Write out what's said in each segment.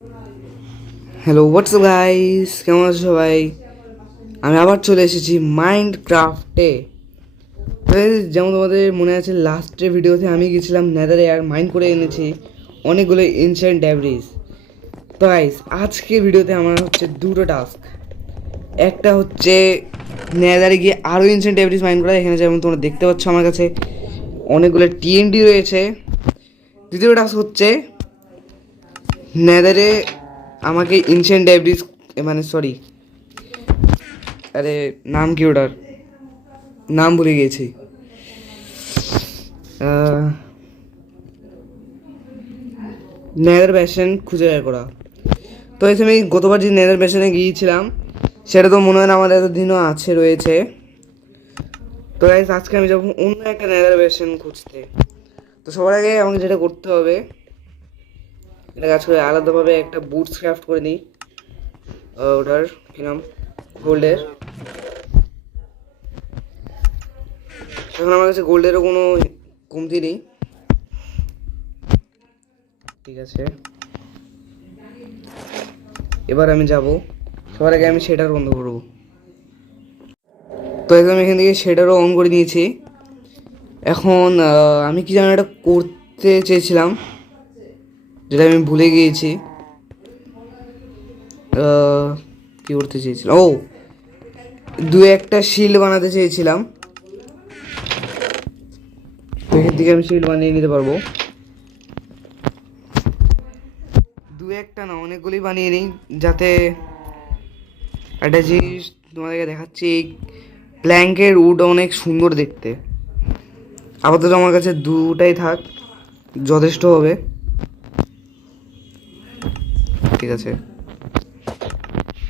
Hello WhatsApp guys, কেমন আছো সবাই? আমি আবার চলে এসেছি মাইনক্রাফটে। যেমন তোমাদের মনে আছে, লাস্টের ভিডিওতে আমি গেছিলাম নেদারে আর মাইন করে এনেছি অনেকগুলো এনশিয়েন্ট ড্যাবরিজ। তো গাইস, আজকে ভিডিওতে আমার হচ্ছে দুটো টাস্ক। একটা হচ্ছে নেদারে গিয়ে আরও এনশিয়েন্ট ড্যাবরিজ মাইন করা, এখানে যেমন তোমরা দেখতে পাচ্ছ আমার কাছে অনেকগুলো টিএনডি রয়েছে। দ্বিতীয় টাস্ক হচ্ছে নেদারে আমাকে এনশিয়েন্ট ড্যাবরিজ, মানে সরি, আরে নাম কি ওটার, নাম ভুলে গিয়েছি। নেদার বেসন খুঁজে বের করা। তো এসে আমি গতবার যে নেদার বেসনে গিয়েছিলাম সেটা তো মনে হয় না আমার এতদিনও আছে রয়েছে। তো আজকে আমি যাবো অন্য একটা নেদার বেসন খুঁজতে। তো সবার আগে আমাকে যেটা করতে হবে, এটা কাজ করে আলাদাভাবে একটা বুটস ক্রাফট করে নিই। ওটার কি নাম, গোল্ডের। এখন আমার কাছে গোল্ডেরও কোনো কমতি নেই। ঠিক আছে, এবার আমি যাব। সবার আগে আমি শেডার বন্ধ করব। তো একদম এখান থেকে শেডারও অন করে নিয়েছি। এখন আমি কি যেন এটা করতে চেয়েছিলাম, যেটা আমি ভুলে গিয়েছি। কি করতে চেয়েছিলাম, ও দু একটা শিল্ড বানাতে চেয়েছিলাম। তো এখান থেকে আমি শিল্ড বানিয়ে নিতে পারবো। দু একটা না, অনেকগুলি বানিয়ে নিই, যাতে একটা জিনিস তোমাদেরকে দেখাচ্ছি, প্ল্যাঙ্কের উড অনেক সুন্দর দেখতে। আপাতত আমার কাছে দুটাই থাক, যথেষ্ট হবে। ঠিক আছে,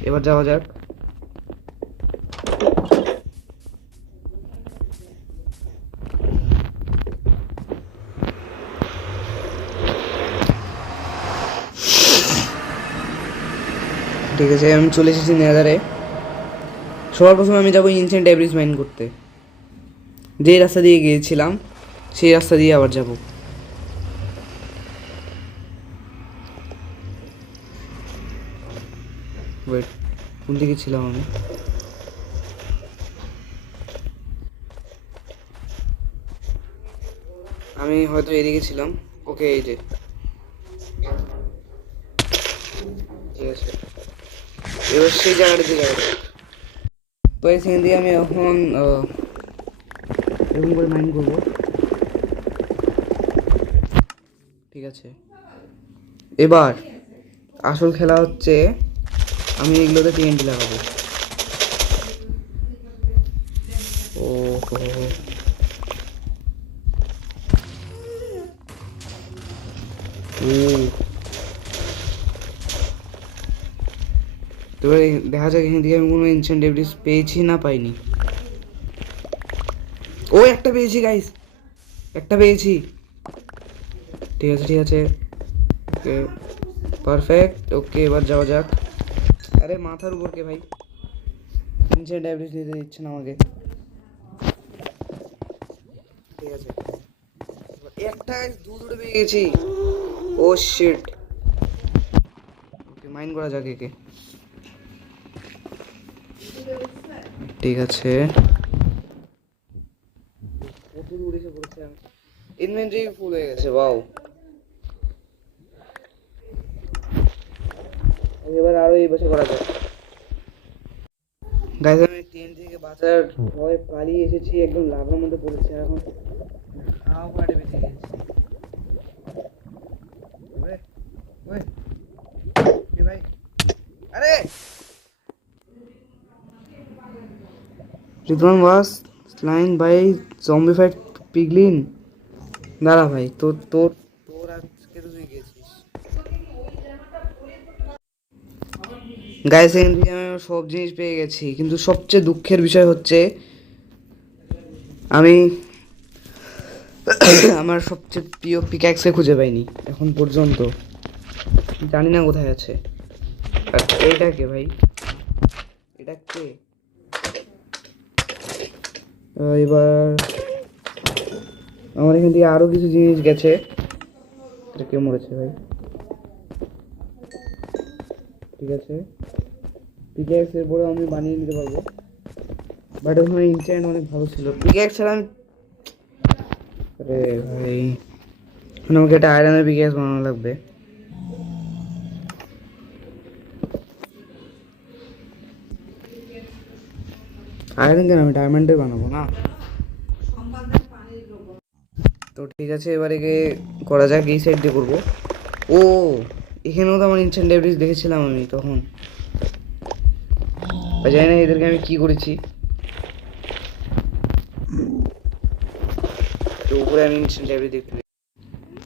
এবার যাওয়া যাক। ঠিক আছে, আমি চলে এসেছি নেদারে। সবার প্রথমে আমি যাবো এনশিয়েন্ট ডেব্রিজ মাইন করতে। যে রাস্তা দিয়ে গিয়েছিলাম সেই রাস্তা দিয়ে আবার যাব। ওয়েট, কোন দিকে ছিলাম আমি? আমি হয়তো এদিকে ছিলাম। ওকে, এই যে, ঠিক আছে, এবার সেই জায়গাটাতে যাবো। তো এই সেখান দিয়ে আমি এখন এরকম করে মাইন্ড করবো। ঠিক আছে, এবার আসল খেলা হচ্ছে, আমি এগুলোতে টিএনটি লাগাবো। ও তো এবার দেখা যাক এখান থেকে আমি কোনো এনশিয়েন্ট ডেব্রিজ পেয়েছি না পাইনি। ও একটা পেয়েছি গাইস, একটা পেয়েছি। ঠিক আছে, ঠিক আছে, ওকে, পারফেক্ট। ওকে, এবার যাওয়া যাক। আরে মাথার উপর কে ভাই, এনশিয়েন্ট ডেব্রিজ নিতে দিচ্ছে না আমাকে। ঠিক আছে, একটা দুটো পেয়ে গেছি। ও শিট। ওকে, মাইন করা যাক একে। ঠিক আছে, কত দূর এসে পড়েছে, আমি ইনভেন্টরি ফুল হয়ে গেছে। ওয়াও, এবার আরো এই বছর করা যাক। গাইস, আমি ট্রেন থেকে বাঁচার ভয় পালিয়ে এসেছি, একদম লাভার মধ্যে পড়েছে। এখন হাওয়া পাড়ে বেঁচে গেছি। ওই ওই এ ভাই, আরে রিদওয়ান ওয়াজ স্লাইন বাই জম্বিফাইড পিগলিন। দাঁড়া ভাই, তোর তোর তোর আজকে তো তুই গেছিস। গাইস, এখান থেকে আমি সব জিনিস পেয়ে গেছি, কিন্তু সবচেয়ে দুঃখের বিষয় হচ্ছে আমি আমার সবচেয়ে প্রিয় পিক্যাক্সে খুঁজে পাইনি এখন পর্যন্ত। জানি না কোথায় আছে। আর এটা কে ভাই, এটা কে? এবার আমার এখান থেকে আরো কিছু জিনিস গেছে। এটা কে মরেছে ভাই? ঠিক আছে, পিকেক্স এর পরে আমি বানিয়ে নিতে পারবো, বাট ওখানে ইনস্ট্যান্ট অনেক ভালো ছিল। পিকেক্স ছাড়া আমি, আরে ভাই এখন আমাকে একটা আয়রনের পিকেক্স বানানো লাগবে। আয়রন কেন, আমি ডায়মন্ডের বানাবো না। তো ঠিক আছে, এবারে করা যাক, এই সাইড দিয়ে করবো। ও এখানেও তো আমার ইনস্ট্যান্ট ডেব্রিজ দেখেছিলাম আমি তখন, জানি না এদেরকে আমি কি করেছি। তো উপরে আমি ইনস্ট্যান্ট ডেব্রিজ দেখতে,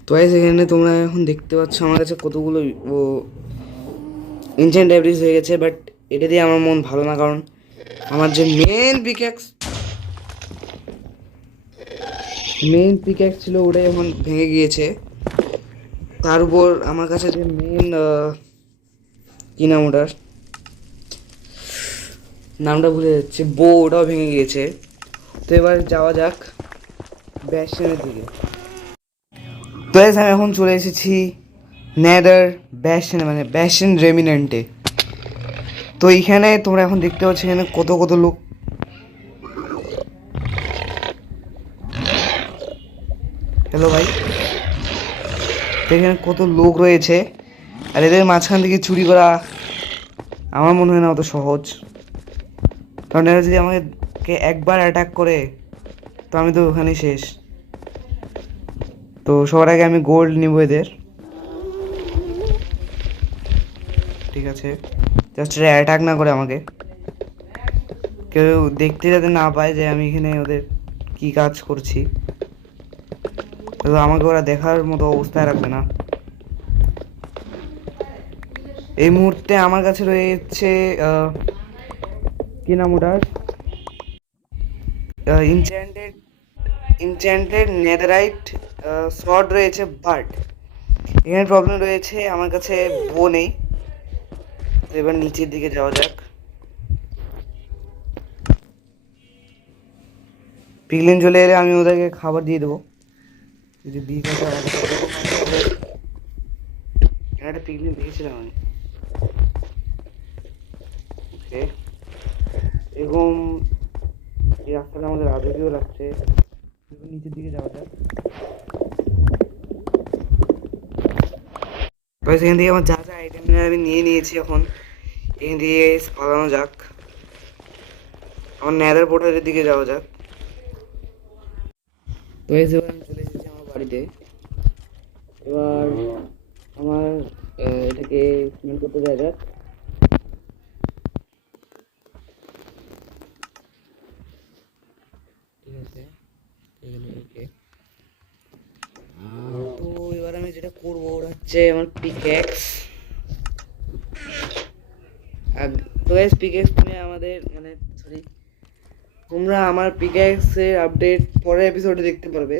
তো এখানে তোমরা এখন দেখতে পাচ্ছ আমার কাছে কতগুলো ও ইনস্ট্যান্ট ডেব্রিজ হয়ে গেছে, বাট এটা দিয়ে আমার মন ভালো না, কারণ আমার যে মেন পিক্যাক্স ছিল ওটাই এখন ভেঙে গিয়েছে। তার উপর আমার কাছে যে মেন কি নাম ওটার, নামটা ভুলে যাচ্ছে, ওটাও ভেঙে গিয়েছে। তো এবার যাওয়া যাক ব্যাশনের দিকে। তো আমি এখন চলে এসেছি নেদার ব্যাশনে, মানে ব্যাশন রেমিনেন্টে। তো এইখানে তোমরা এখন দেখতে পাচ্ছ এখানে কত কত লোক, হ্যালো ভাই, তো এখানে কত লোক রয়েছে, আর এদের মাঝখান থেকে চুরি করা আমার মনে হয় না অত সহজ, কারণ এরা যদি আমাকে একবার অ্যাটাক করে তো আমি তো ওখানেই শেষ। তো সবার আগে আমি গোল্ড নিব এদের, ঠিক আছে, জাস্ট এরা অ্যাটাক না করে আমাকে, কেউ দেখতে যাতে না পায় যে আমি এখানে ওদের কি কাজ করছি, তো আমাকে ওরা দেখার মতো অবস্থায় রাখবে না। এই মুহূর্তে আমার কাছে রয়েছে কি নাম ওটার, ইনচ্যান্টেড নেদারাইট শর্ট রয়েছে, বাট এখানে প্রবলেম রয়েছে, আমার কাছে বো নেই। তো এবার নিচের দিকে যাওয়া যাক। পিগলিন চলে এলে আমি ওদেরকে খাবার দিয়ে দেবো, যদি দিয়ে থাকে আমাকে। এখানে একটা পিগলিন দেখেছিলাম আমি, ওকে, এরকম এই রাস্তাটা আমাদের রাজকীয় লাগছে। নিচের দিকে যাওয়া যাক। সেখান থেকে আমার যা যা আইটেম আমি নিয়ে নিয়েছি, এখন এখান থেকে পালানো যাক, আমার নেদার পোর্টালের দিকে যাওয়া যাক। তো এবার আমি চলে এসেছি আমার বাড়িতে। এবার আমার এটাকে সিমেন্ট করতে দেওয়া যাক। ঠিক আছে, তো এবার আমি যেটা করবো ওটা হচ্ছে আমার পিক্যাক্স। তো পিক্যাক্স নিয়ে আমাদের মানে সরি, তোমরা আমার পিক্যাক্সের আপডেট পরের এপিসোডে দেখতে পারবে।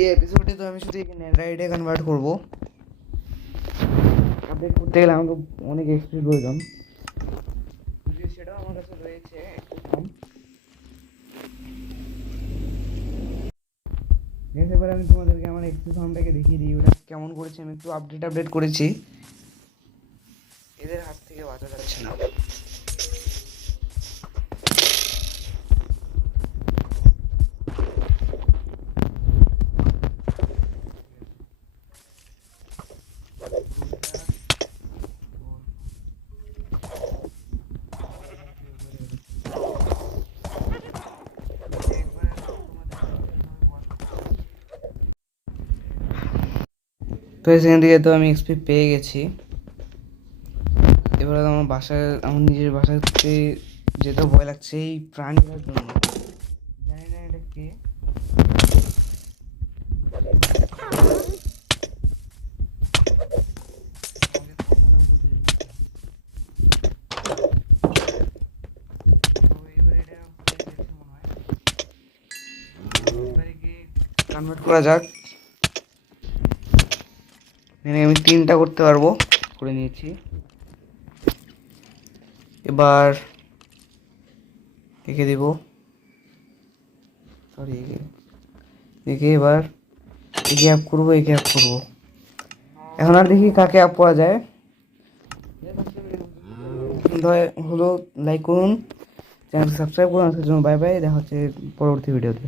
এই এপিসোডে তো আমি শুধু নেদারাইটে কনভার্ট করবো। আপডেট করতে গেলে আমাকে অনেক এক্সপেরিয়েন্স প্রয়োজন, সেটাও আমার কাছে রয়েছে একটু কম। এবার আমি তোমাদেরকে আমার এক্সপি ফার্মটাকে দেখিয়ে দিই, ওটা কেমন করেছি। আমি একটু আপডেট করেছি, এদের হাত থেকে বাঁচা যাচ্ছে না। তো সেখান থেকে তো আমি এক্সপি পেয়ে গেছি। এবার আমার বাসায়, আমার নিজের বাসাতে যেতেও ভয় লাগছে এই প্রাণীটার জন্য। জানি না এটা কে, কনভার্ট করা যাক। আমি 3টা করতে পারবো, করে নিয়েছি। এবার এঁকে দেব, সরি এঁকে এবার একে অ্যাপ করবো, এখন আর দেখি কাকে অ্যাপ করা যায়। হলো লাইক করুন, চ্যানেল সাবস্ক্রাইব করুন। আজকের জন্য বাই বাই, দেখা হচ্ছে পরবর্তী ভিডিওতে।